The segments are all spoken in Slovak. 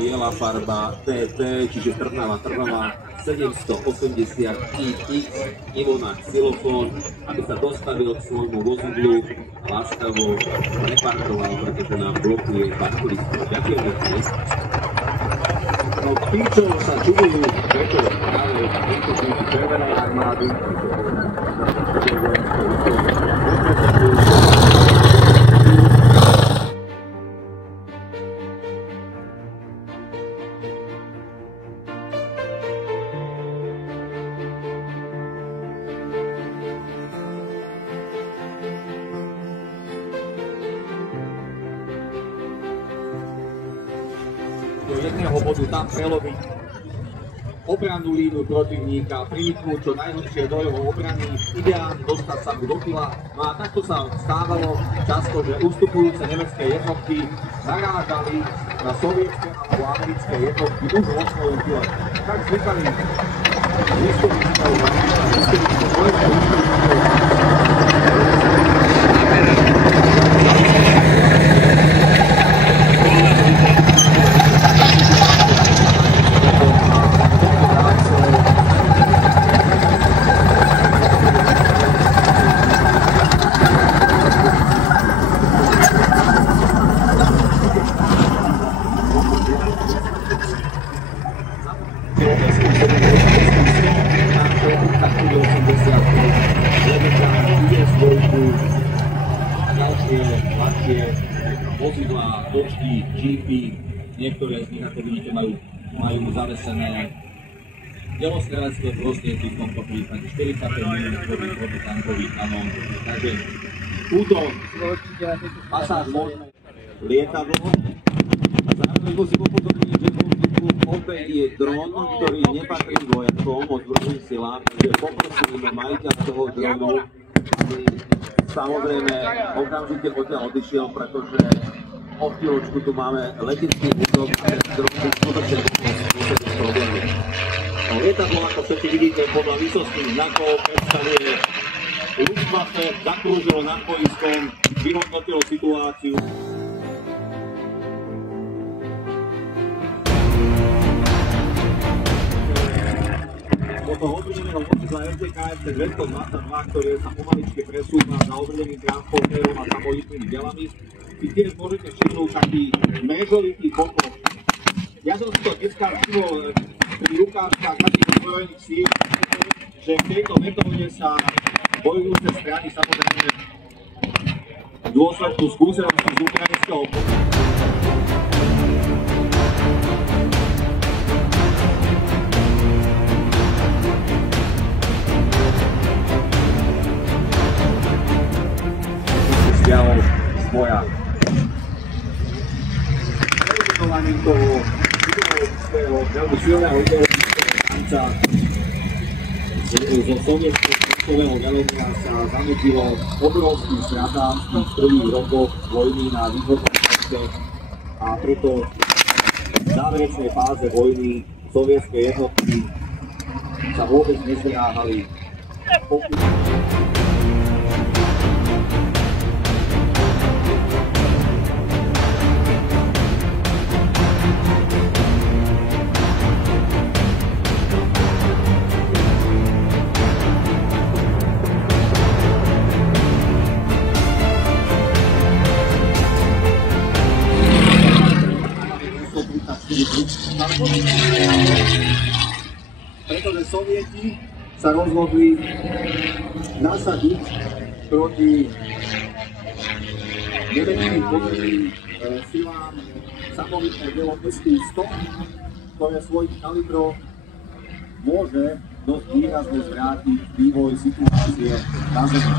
biela farba TT, čiže Trnava 780 XX Ivona xylofón, aby sa dostavil k svojmu vozidlu a láskavo preparkoval, pretože nám blokuje parkovisko. Ďakujem pekne. No tí, čo sa čudujú, prečo práve tento týmy Červenej armády, do jedného bodu tam preloviť obrannú línu protivníka, priniknúť čo najhlbšie do jeho obrany, ideálne dostať sa mu do tyla. No a takto sa stávalo často, že ustupujúce nemecké jednotky narážali na sovietské alebo americké jednotky už vo svojom tyle. Tak zvykali historického vozidlá, dočky, jeepy, niektoré z nich, ako vidíte, majú zavesené delostrelecké prostriedky, v tomto prípade 45 mm protitankový kanón. Takže túto pasáž môžeme lietadlo a zároveň musím upozorniť, že opäť je dron, ktorý nepatrí vojakom, ozbrojeným silám, takže poprosím majiteľ toho dronu, aby samozrejme okamžite odtiaľ odišiel, pretože o chvíľočku tu máme letecký útok a ten dron by skutočne spôsobiť problémy. Lietadlo, ako všetci vidíte, podľa výsostných znakov predstavuje Luftwaffe, zakrúžilo nad bojiskom, vyhodnotilo situáciu. Toto obrneného vozidla RTKS 222, ktoré sa pomaličke presúva za obrneným transportérom a zabojitými dielami. Vy tiež môžete všimnúť taký mrežovitý pokop. Ja som si to dneska všimol pri ukážkach našich ozbrojených síl, že v tejto metóde sa bojujúce strany samozrejme v dôsledku skúsenosti z ukrajinského stiahol z boja. Eliminovaním toho ideologického, veľmi silného ideologického tanca zo sovietského velenia sa zanútilo obrovským stratám v prvých rokoch vojny na východnom fronte a preto v záverečnej fáze vojny sovietské jednotky sa vôbec nezvenáhali. Pretože Sovieti sa rozhodli nasadiť proti nemeckým pozemným silám samovitné dielo SU-100, ktoré svojich kalibrov môže dosť výrazne zvrátiť vývoj situácie na Zemi.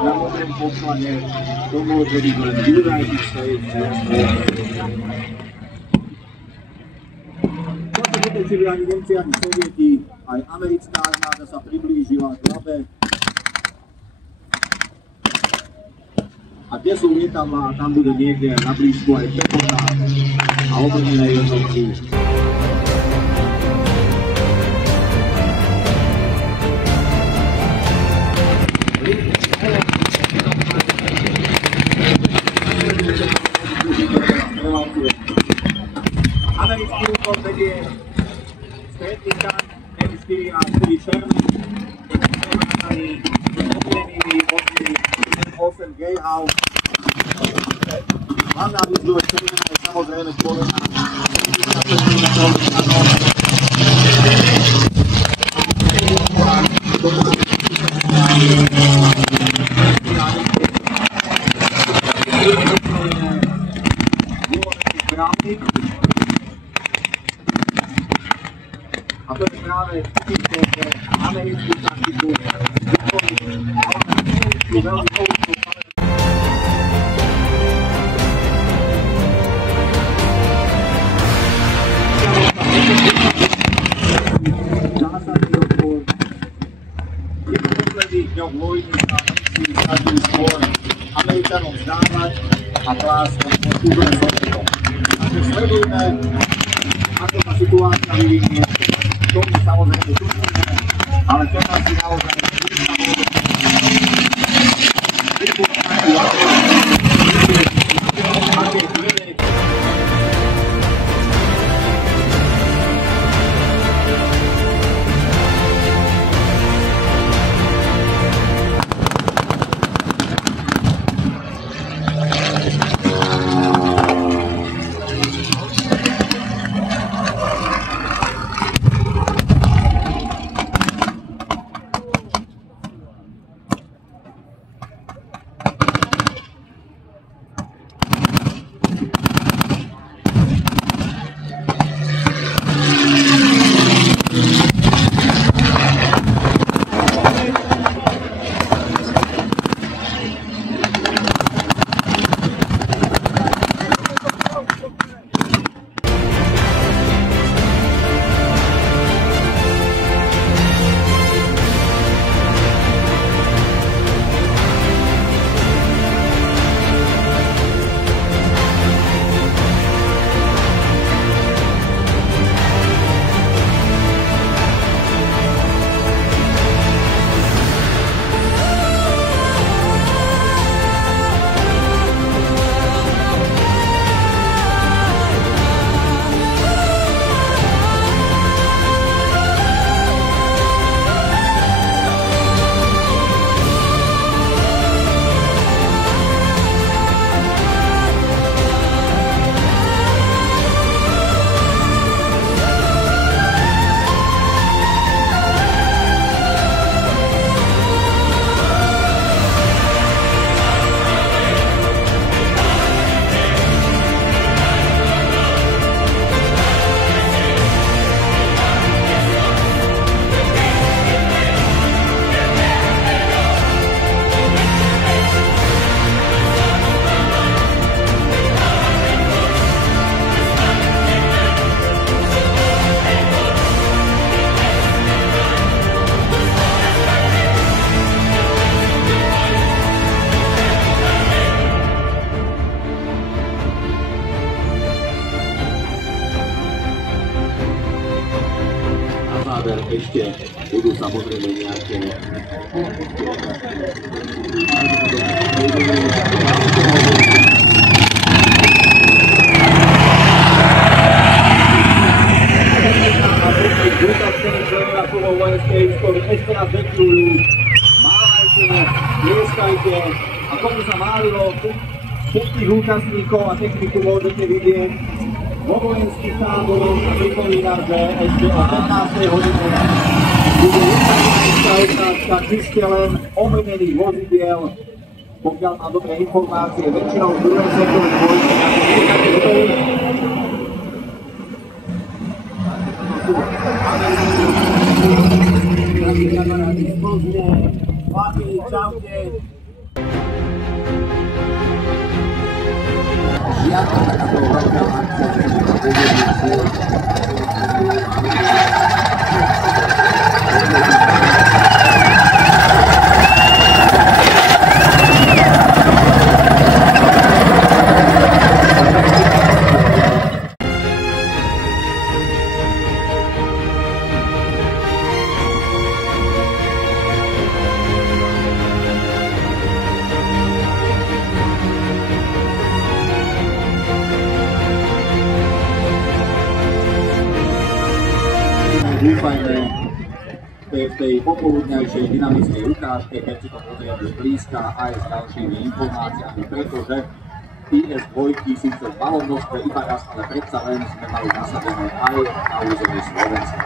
Na modrém poklade to môže byť len United States. nezaskočili ani Nemci, ani Sovieti, aj americká armáda sa priblížila k Labe. A kde sú lietadlá, tam bude niekde na blízku aj pechota a obrnené jednotky. Americký úkol vedie stretný tank M4 a 4 Sherman, obrenými vodnými 8 Gayhouse. Hlavná výzbroj Shermana je samozrejme spojená a to je práve typické pre americkú taktiku, veľmi poučnú zásadný odpor. Je v posledných dňoch vojny sa musí každý skôr Američanom vzdávať a klásť územné zločinom. Takže sledujme, ako tá situácia vyvinie. Tomu samozrejme tušíme, ale to nás si naozaj ešte budú samozrejme nejaké ešte nás vekľujú, mávajte, tlieskajte a komu sa málilo, všetkých účastníkov a techniku môžete vidieť vo vojenských táboroch a pripomínam, že ešte o 15. hodine bude jedna otázka čiste len omenených vozidiel, pokiaľ má dobré informácie, väčšinou v druhej svetovej vojne, kamarádi z Plzne, chlapi, čaute. Žiadna takáto veľká akcia, dúfajme, v tej popoludňajšej dynamickej ukážke, keď si to pozrieme zblízka aj s ďalšími informáciami, pretože IS-2 síce v malom množstve iba raz, ale predsa len sme mali nasadené aj na území Slovenska.